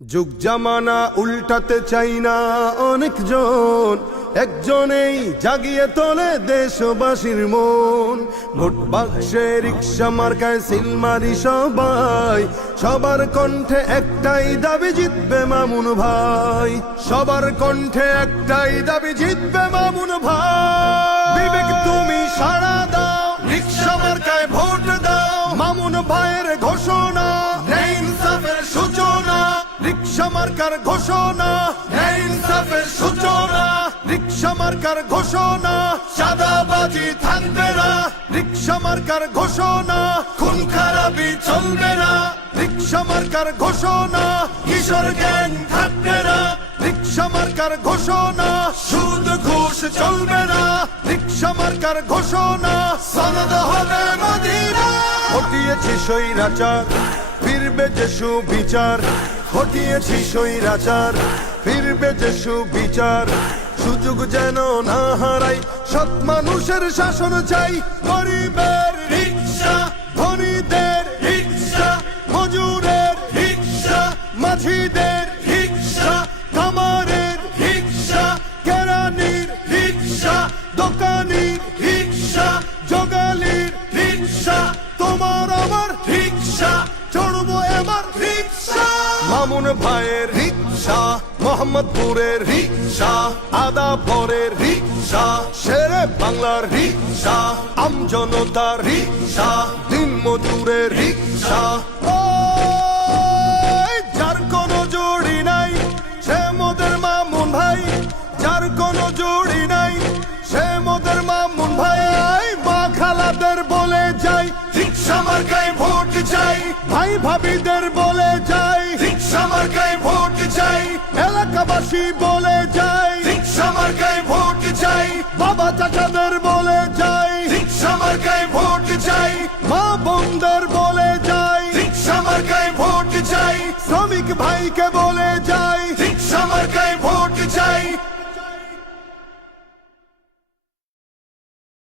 যুগ জামানা উল্টাতে চাই না অনেকজন, একজনেই জাগিয়ে তোলে দেশবাসীর মন। ভোট বাক্সে রিক্সা মার্কায় সিল মারি সবাই, সবার কণ্ঠে একটাই দাবি জিতবে মামুন ভাই। সবার কণ্ঠে একটাই দাবি জিতবে মামুন ভাই। বিবেক তুমি সাড়া দাও, রিক্সা মার্কায় ভোট দাও। মামুন ভাইয়ের ঘোষণা, ন্যায় ইনসাফের সূচনা। রিক্সা মার্কার ঘোষণা, ন্যায় ইনসাফের সূচনা। রিক্সা মার্কার ঘোষণা, চাঁদাবাজি থাকবে না। রিক্সা মার্কার ঘোষণা, খুন খারাপি চলবে না। রিক্সা মার্কার ঘোষণা, কিশোর গ্যাং থাকবে না। রিক্সা মার্কার ঘোষণা, সুদ ঘুষ চলবে না। রিক্সা মার্কার ঘোষণা, সনদ হবে মদিনা। হটিয়েছি স্বৈরাচার, ফিরবে যে সুবিচার। হটিয়েছি স্বৈরাচার, ফিরবে যে সুবিচার। সুযোগ যেন না হারাই, সৎ মানুষের শাসন চাই। গরিবের রিক্সা, ধনীদের রিক্সা, মজুরের রিক্সা, মাঝিদের রিক্সা, কামারের রিক্সা, কেরানির রিক্সা, দোকানির রিক্সা, জগালির রিক্সা। তোমার আমার রিক্সা, চড়বো এবার রিক্সা। মামুন ভাইয়ের রিক্সা, মোহাম্মদপুরের রিক্সা, আদাবরের রিক্সা, শেরে বাংলার রিক্সা, আমজনতার রিক্সা, দিন মজুরের রিক্সা। যার কোনো জুড়ি নাই সে মোদের মামুন ভাই। যার কোনো জুড়ি নাই সে মোদের মামুন ভাই। মা খালাদের বলে যাই, রিক্সা মার্কায় ভোট চাই। ভাই ভাবিদের বলে যাই, রিক্সা মার্কায় ভোট চাই। এলাকাবাসী বলে যাই, রিক্সা মার্কায় ভোট চাই। বাবা চাচাদের বলে যাই, রিক্সা মার্কায় ভোট চাই। মা বোনদের বলে যাই, রিক্সা মার্কায় ভোট চাই। শ্রমিক ভাইকে বলে যাই,